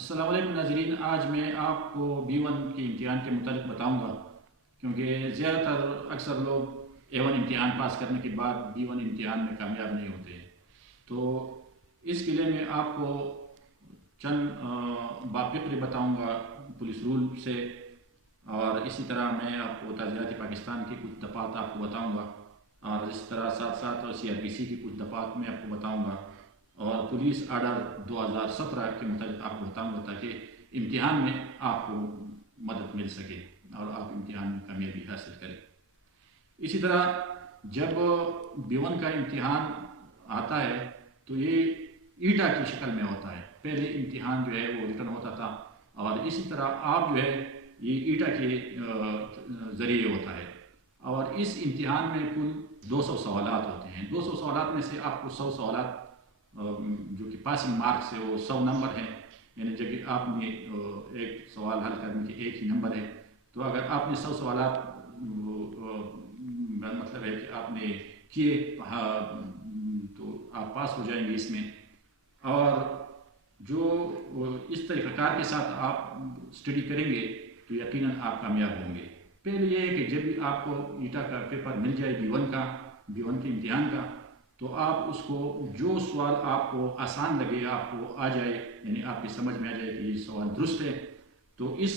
السلام علیکم ناظرین، آج میں آپ کو B1 کے امتحان کے متعلق بتاؤں گا، کیونکہ زیادہ تر اکثر لوگ A1 امتحان پاس کرنے کے بعد B1 امتحان میں کامیاب نہیں ہوتے ہیں۔ تو اس کے لیے میں آپ کو چند بافقرے بتاؤں گا پولیس رول سے، اور اسی طرح میں آپ کو تعزیرات پاکستان کی کچھ دفعات آپ کو بتاؤں گا، اور اس طرح ساتھ ساتھ CRPC کی کچھ دفعات میں آپ کو بتاؤں گا، اور پولیس آرڈر 2017 کے متعلق آپ کو بتاؤں گا تاکہ امتحان میں آپ کو مدد مل سکے اور آپ امتحان میں کامیابی حاصل کریں۔ اسی طرح جب B1 کا امتحان آتا ہے تو یہ ایٹا کی شکل میں ہوتا ہے۔ پہلے امتحان جو ہے وہ ریٹن ہوتا تھا، اور اسی طرح آپ جو ہے یہ ایٹا کے ذریعے ہوتا ہے، اور اس امتحان میں کل 200 سوالات ہوتے ہیں۔ 200 سوالات میں سے آپ کو 100 سوالات جو کہ پاسنگ مارکس ہے وہ 100 نمبر ہیں، یعنی جب کہ آپ نے ایک سوال حل کرنے کے ایک ہی نمبر ہے، تو اگر آپ نے 100 سوالات مطلب ہے کہ آپ نے کیے تو آپ پاس ہو جائیں گے اس میں۔ اور جو اس طریقہ کار کے ساتھ آپ اسٹڈی کریں گے تو یقیناً آپ کامیاب ہوں گے۔ پہلے یہ ہے کہ جب بھی آپ کو ایٹا کا پیپر مل جائے B1 کے امتحان کا، تو آپ اس کو جو سوال آپ کو آسان لگے، آپ کو آ جائے، یعنی آپ کی سمجھ میں آ جائے کہ یہ سوال درست ہے، تو اس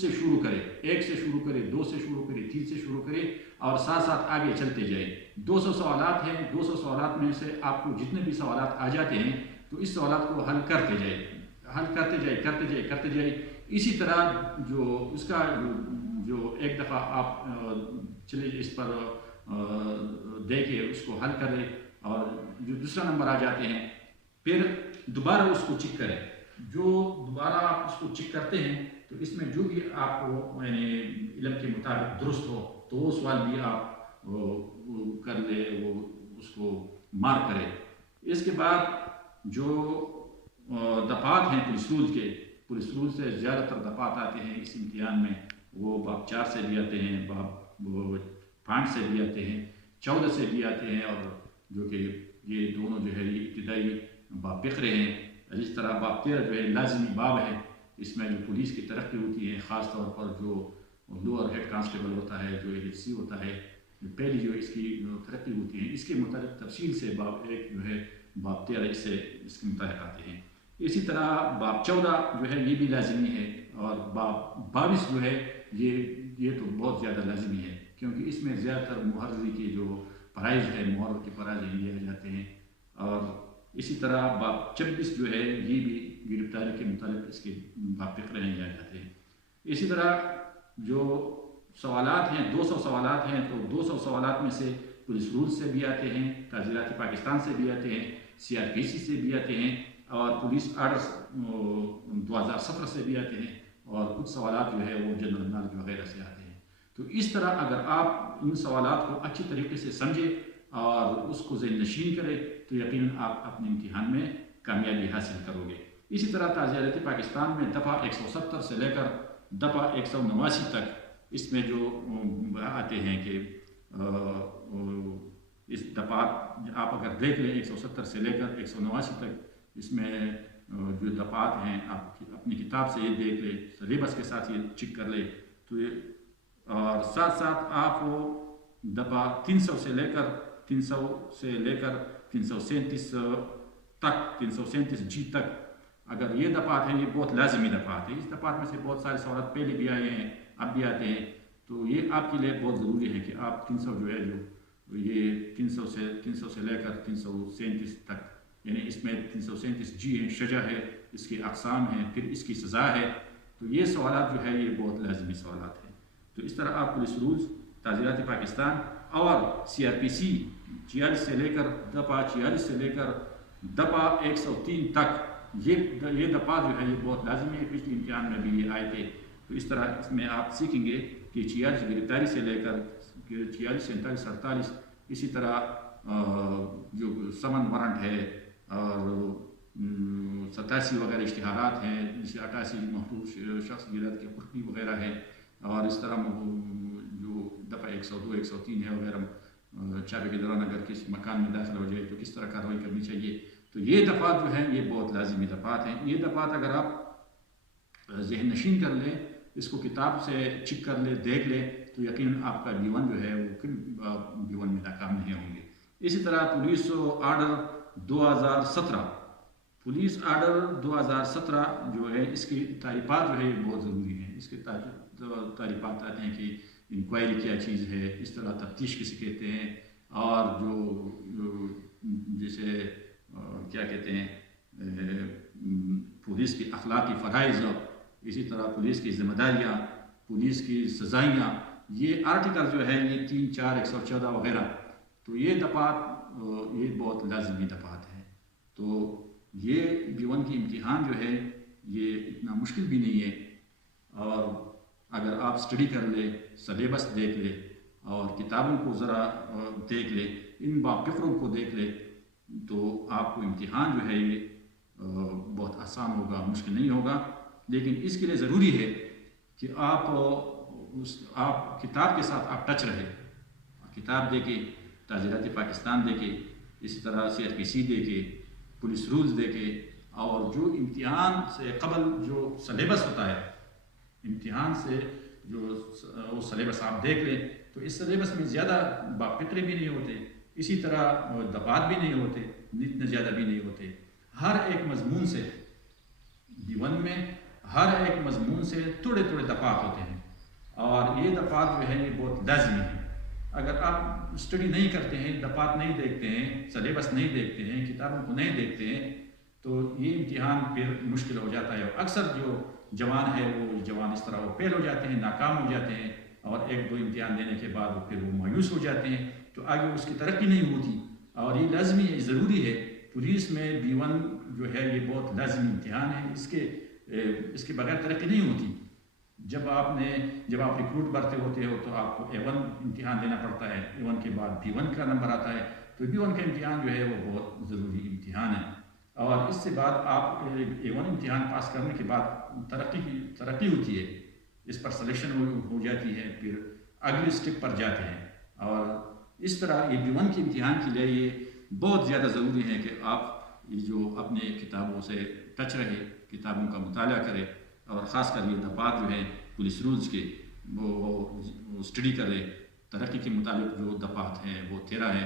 سے شروع کرے، 1 سے شروع کرے، 2 سے شروع کرے، 3 سے شروع کرے، اور ساتھ ساتھ آگے چلتے جائے۔ 200 سوالات ہیں، 200 سوالات میں سے آپ کو جتنے بھی سوالات آ جاتے ہیں تو اس سوالات کو حل کرتے جائے۔ اسی طرح جو اس کا جو ایک دفعہ آپ چلے اس پر دیکھے، اس کو حل کرے، اور جو دوسرا نمبر آ جاتے ہیں پھر دوبارہ اس کو چیک کریں۔ جو دوبارہ آپ اس کو چیک کرتے ہیں تو اس میں جو بھی آپ کو یعنی علم کے مطابق درست ہو تو وہ سوال بھی آپ کر لے، وہ اس کو مارک کرے۔ اس کے بعد جو دفعات ہیں پولیس رول سے زیادہ تر دفعات آتے ہیں اس امتحان میں، وہ باب 4 سے بھی آتے ہیں، باب 5 سے بھی آتے ہیں، 14 سے بھی آتے ہیں، اور جو کہ یہ دونوں جو ہے یہ ابتدائی باب فقرے ہیں۔ اس طرح باب 13 جو ہے لازمی باب ہے، اس میں جو پولیس کی ترقی ہوتی ہے، خاص طور پر جو لوور ہیڈ کانسٹیبل ہوتا ہے، جو LHC ہوتا ہے، پہلی جو اس کی ترقی ہوتی ہے، اس کے متعلق تفصیل سے باب 1 جو ہے باب 13 اس کے متعلق آتے ہیں۔ اسی طرح باب 14 جو ہے یہ بھی لازمی ہے، اور باب 22 جو ہے یہ تو بہت زیادہ لازمی ہے، کیونکہ اس میں زیادہ تر محرری کے جو پرائز ہے، محرر کے پرائز لیے جاتے ہیں۔ اور اسی طرح باب 26 جو ہے یہ بھی گرفتاری کے متعلق اس کے باب فقرے لے جاتے ہیں۔ اسی طرح جو سوالات ہیں، 200 سوالات ہیں، تو 200 سوالات میں سے پولیس رول سے بھی آتے ہیں، تعزیرات پاکستان سے بھی آتے ہیں، CRPC سے بھی آتے ہیں، اور پولیس آرڈر 2017 سے بھی آتے ہیں، اور کچھ سوالات جو ہے وہ جنرل نالج وغیرہ سے آتے ہیں۔ تو اس طرح اگر آپ ان سوالات کو اچھی طریقے سے سمجھیں اور اس کو ذہن نشین کریں تو یقیناً آپ اپنے امتحان میں کامیابی حاصل کرو گے۔ اسی طرح تعزیرات پاکستان میں دفعہ 170 سے لے کر دفعہ 189 تک اس میں جو آتے ہیں کہ اس دفعات آپ اگر دیکھ لیں 170 سے لے کر 189 تک، اس میں جو دفعات ہیں آپ اپنی کتاب سے یہ دیکھ لیں، سلیبس کے ساتھ یہ چیک کر لیں، تو یہ اور ساتھ ساتھ آپ دفعہ 300 سے لے کر 337 تک، 337G تک، اگر یہ دفعات ہیں یہ بہت لازمی دفعات ہیں۔ اس دفعات میں سے بہت سارے سوالات پہلے بھی آئے ہیں، اب بھی آتے ہیں، تو یہ آپ کے لیے بہت ضروری ہے کہ آپ 300 جو ہے جو یہ 300 سے لے کر 337 تک، یعنی اس میں 337G ہے، شجع ہے، اس کی اقسام ہیں، پھر اس کی سزا ہے، تو یہ سوالات جو ہے یہ بہت لازمی سوالات ہیں۔ تو اس طرح آپ پولیس رولز، تعزیرات پاکستان اور CRPC 46 سے لے کر دفعہ 46 سے لے کر دفعہ 103 تک یہ دفعہ جو ہے یہ بہت لازمی ہے۔ پچھلے امتحان میں بھی یہ آئے تھے، تو اس طرح اس میں آپ سیکھیں گے کہ 46 گرفتاری سے لے کر 46 47 48، اسی طرح جو سمن وارنٹ ہے، اور 87 وغیرہ اشتہارات ہیں، جیسے 88 محفوظ شخص گرد کی قربی وغیرہ ہے، اور اس طرح جو دفعہ 102 103 ہے وغیرہ، چابے کے دوران اگر کسی مکان میں داخل ہو جائے تو کس طرح کارروائی کرنی چاہیے، تو یہ دفعات جو ہیں یہ بہت لازمی دفعات ہیں۔ یہ دفعات اگر آپ ذہن نشین کر لیں، اس کو کتاب سے چیک کر لیں، دیکھ لیں، تو یقیناً آپ کا B1 جو ہے وہ B1 میں ناکام نہیں ہوں گے۔ اسی طرح پولیس آرڈر 2017 پولیس آرڈر 2017 جو ہے اس کی تعریفات جو ہے بہت ضروری ہیں۔ اس کے تعریفات آتے ہیں کہ انکوائری کیا چیز ہے، اس طرح تفتیش کسے کہتے ہیں، اور جو جیسے کیا کہتے ہیں پولیس کی اخلاقی فرائض، اسی طرح پولیس کی ذمہ داریاں، پولیس کی سزائیاں، یہ آرٹیکل جو ہے یہ 3، 4، 114 وغیرہ، تو یہ دفعات یہ بہت لازمی دفعات ہیں۔ تو یہ B1 کی امتحان جو ہے یہ اتنا مشکل بھی نہیں ہے، اور اگر آپ اسٹڈی کر لیں، سلیبس دیکھ لیں اور کتابوں کو ذرا دیکھ لیں، ان باقفروں کو دیکھ لیں، تو آپ کو امتحان جو ہے یہ بہت آسان ہوگا، مشکل نہیں ہوگا۔ لیکن اس کے لیے ضروری ہے کہ آپ کتاب کے ساتھ آپ ٹچ رہے، کتاب دیکھیں، تعزیرات پاکستان دیکھیں، اسی طرح CRPC دیکھیں، پولیس رولز دیکھیں، اور جو امتحان سے قبل جو سلیبس ہوتا ہے، امتحان سے جو وہ سلیبس آپ دیکھ لیں، تو اس سلیبس میں زیادہ باقفرے بھی نہیں ہوتے، اسی طرح دفعات بھی نہیں ہوتے، اتنے زیادہ بھی نہیں ہوتے۔ ہر ایک مضمون سے B1 میں ہر ایک مضمون سے تھوڑے تھوڑے دفعات ہوتے ہیں، اور یہ دفعات جو ہے یہ بہت لازمی ہیں۔ اگر آپ اسٹڈی نہیں کرتے ہیں، دفعات نہیں دیکھتے ہیں، سلیبس نہیں دیکھتے ہیں، کتابوں کو نہیں دیکھتے ہیں، تو یہ امتحان پھر مشکل ہو جاتا ہے۔ اور اکثر جو جوان ہے وہ جوان اس طرح وہ فیل ہو جاتے ہیں، ناکام ہو جاتے ہیں، اور 1، 2 امتحان دینے کے بعد پھر وہ مایوس ہو جاتے ہیں، تو آگے اس کی ترقی نہیں ہوتی۔ اور یہ لازمی ہے، ضروری ہے، پولیس میں B1 جو ہے یہ بہت لازمی امتحان ہے، اس کے بغیر ترقی نہیں ہوتی۔ جب آپ ریکروٹ بھرتے ہوتے ہو تو آپ کو A1 امتحان دینا پڑتا ہے، A1 کے بعد B1 کا نمبر آتا ہے، تو B1 کا امتحان جو ہے وہ بہت ضروری امتحان ہے۔ اور اس سے بعد آپ A1 امتحان پاس کرنے کے بعد ترقی ہوتی ہے، اس پر سلیکشن ہو جاتی ہے، پھر اگلی اسٹیپ پر جاتے ہیں۔ اور اس طرح یہ B1 کے امتحان کے لیے یہ بہت زیادہ ضروری ہے کہ آپ جو اپنے کتابوں سے ٹچ رہے، کتابوں کا مطالعہ کرے، اور خاص کر یہ دفعات جو ہے پولیس رولز کے وہ اسٹڈی کرے۔ ترقی کے مطابق جو دفعات ہیں وہ 13 ہے،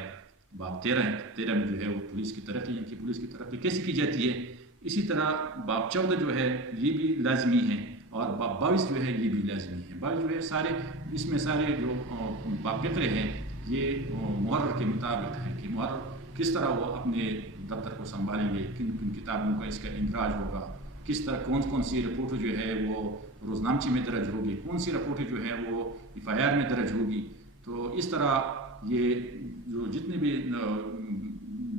باب 13 ہے، 13 میں جو ہے وہ پولیس کی ترقی، کہ پولیس کی ترقی کیسے کی جاتی ہے۔ اسی طرح باب 14 جو ہے یہ بھی لازمی ہے، اور باب 22 جو ہے یہ بھی لازمی ہے۔ 22 جو ہے اس میں سارے جو باب فقرے ہیں یہ محرر کے مطابق ہیں، کہ محرر کس طرح وہ اپنے دفتر کو سنبھالیں گے، کن کن کتابوں کا اس کا اندراج ہوگا، کس طرح کون سی رپورٹ جو ہے وہ روزنامچی میں درج ہوگی، کون سی رپورٹ جو ہے وہ FIR میں درج ہوگی۔ تو اس طرح یہ جو جتنے بھی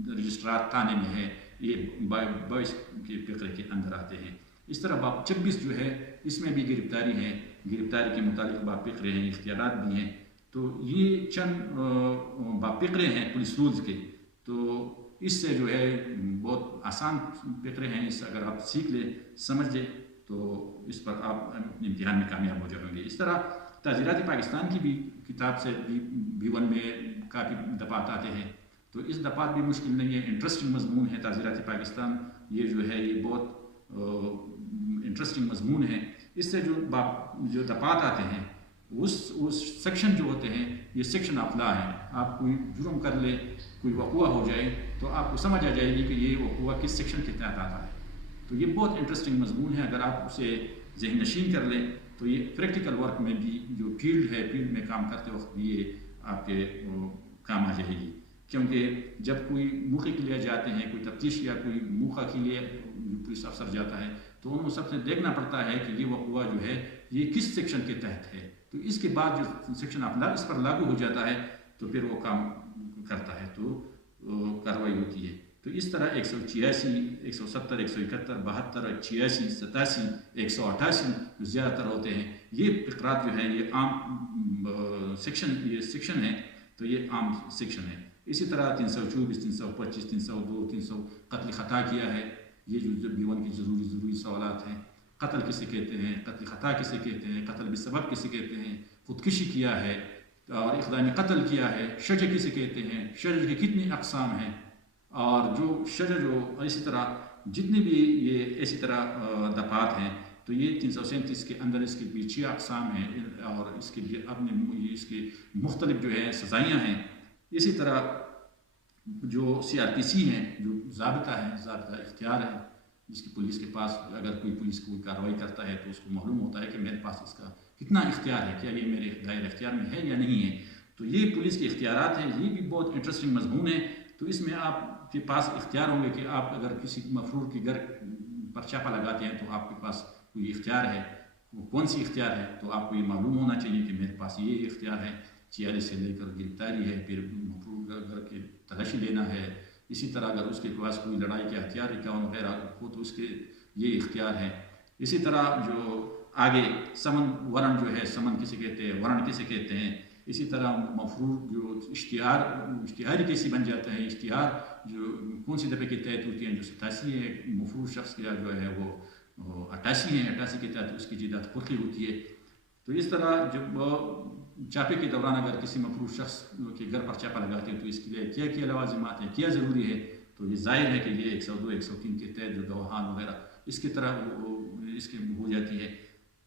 رجسٹرات تھانے میں ہے یہ 22 کے فقرے کے اندر آتے ہیں۔ اس طرح باب 26 جو ہے اس میں بھی گرفتاری ہے، گرفتاری کے متعلق باب فقرے ہیں، اختیارات بھی ہیں۔ تو یہ چند باب فقرے ہیں پولیس رولز کے، تو اس سے جو ہے بہت آسان فقرے ہیں، اس اگر آپ سیکھ لیں، سمجھ لیں، تو اس پر آپ اپنے امتحان میں کامیاب ہو جائیں گے۔ اس طرح تعزیرات پاکستان کی بھی کتاب سے B1 میں کافی دفعات آتے ہیں، تو اس دفعات بھی مشکل نہیں ہے، انٹرسٹنگ مضمون ہے تعزیرات پاکستان، یہ جو ہے یہ بہت انٹرسٹنگ مضمون ہے۔ اس سے جو دفعات آتے ہیں اس سیکشن جو ہوتے ہیں یہ سیکشن آف لا ہیں۔ آپ کوئی جرم کر لیں، کوئی وقوع ہو جائے تو آپ کو سمجھ آ جائے گی کہ یہ وقوع کس سیکشن کے تحت آتا ہے۔ تو یہ بہت انٹرسٹنگ مضمون ہے، اگر آپ اسے ذہن نشین کر لیں تو یہ پریکٹیکل ورک میں بھی جو فیلڈ ہے، فیلڈ میں کام کرتے وقت بھی یہ آپ کے کام آ جائے گی۔ کیونکہ جب کوئی موقع کے لیے جاتے ہیں، کوئی تفتیش یا کوئی موقع کے لیے پولیس افسر جاتا ہے، تو انہوں سب سے دیکھنا پڑتا ہے کہ یہ وقوع جو ہے یہ کس سیکشن کے تحت ہے۔ تو اس کے بعد جو سیکشن آف لا اس پر لاگو ہو جاتا ہے تو پھر وہ کام کرتا ہے، تو کارروائی ہوتی ہے۔ تو اس طرح 186، 170، 171، 72، 86، 87، 188 جو زیادہ تر ہوتے ہیں، یہ فقرات جو ہیں یہ عام سیکشن ہے، تو یہ عام سیکشن ہے۔ اسی طرح 324، 325، 302، 300 قتل خطا کیا ہے، یہ جو B1 کی ضروری سوالات ہیں۔ قتل کسے کہتے ہیں، قتل خطا کسے کہتے ہیں، قتل بسبب کسے کہتے ہیں، خودکشی کیا ہے اور اقدام قتل کیا ہے، شجع کسے کہتے ہیں، شجع کی کتنی اقسام ہیں، اور جو شجع اسی طرح جتنی بھی یہ اسی طرح دفعات ہیں تو یہ 337 کے اندر اس کے بھی 6 اقسام ہیں اور اس کے لیے اپنے اس کی مختلف جو ہے سزائیاں ہیں. اسی طرح جو CRPC ہیں جو ضابطہ ہے، ضابطہ اختیار ہے، جس کی پولیس کے پاس اگر کوئی پولیس کوئی کارروائی کرتا ہے تو اس کو معلوم ہوتا ہے کہ میرے پاس اس کا کتنا اختیار ہے، کیا یہ میرے دائرۂ اختیار میں ہے یا نہیں ہے. تو یہ پولیس کے اختیارات ہیں، یہ بھی بہت انٹرسٹنگ مضمون ہے. تو اس میں آپ کے پاس اختیار ہوں گے کہ آپ اگر کسی مفرور کے گھر پر چھاپہ لگاتے ہیں تو آپ کے پاس کوئی اختیار ہے، وہ کون سی اختیار ہے، تو آپ کو یہ معلوم ہونا چاہیے کہ میرے پاس یہ اختیار ہے. چیارے سے لے کر گرفتاری ہے، پھر مفرور گھر کے تلاشی لینا ہے. اسی طرح اگر اس کے پاس کوئی لڑائی کے ہتھیار اکاؤن وغیرہ ہو تو اس کے یہ اختیار ہے. اسی طرح جو آگے سمن ورن جو ہے، سمن کسے کہتے ہیں، ورن کسے کہتے ہیں. اسی طرح مفرور جو اشتہاری کیسی بن جاتا ہے، اشتہار جو کون سی دفعے کے تحت ہوتی ہیں، جو 87 ہے مفرور شخص کا جو ہے وہ 88 ہے، 88 کے تحت اس کی جائیداد فرقی ہوتی ہے. تو اس طرح جب چاپے کے دوران اگر کسی مفرور شخص کے گھر پر چاپہ لگاتے ہیں تو اس کے لیے کیا لوازمات ہیں، کیا ضروری ہے. تو یہ ظاہر ہے کہ یہ 102 103 کے تحت جو گواہان وغیرہ اس کی طرح اس کی ہو جاتی ہے.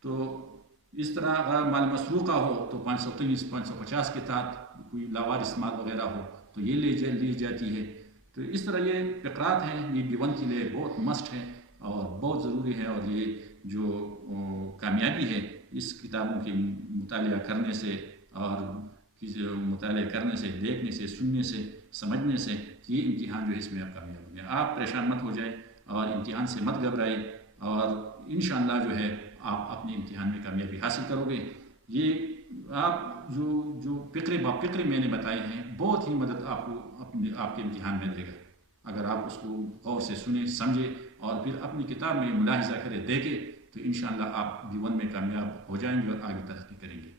تو اس طرح اگر مال مسروقہ ہو تو 523 550 کے تحت کوئی لاوارث مال وغیرہ ہو تو یہ لی جاتی ہے. تو اس طرح یہ فقرات ہیں، یہ B1 کے لیے بہت مسٹ ہے اور بہت ضروری ہے. اور یہ جو کامیابی ہے اس کتابوں کے مطالعہ کرنے سے اور مطالعہ کرنے سے، دیکھنے سے، سننے سے، سمجھنے سے، یہ امتحان جو ہے اس میں آپ کامیاب ہوں گے. آپ پریشان مت ہو جائیں اور امتحان سے مت گھبرائیں اور انشاءاللہ جو ہے آپ اپنے امتحان میں کامیابی حاصل کرو گے. یہ آپ جو فقرے با فقرے میں نے بتائے ہیں بہت ہی مدد آپ کو آپ کے امتحان میں دے گا. اگر آپ اس کو غور سے سنیں، سمجھیں اور پھر اپنی کتاب میں ملاحظہ کریں، دیکھیں تو انشاءاللہ آپ B1 میں کامیاب ہو جائیں گے اور آگے ترقی کریں گے.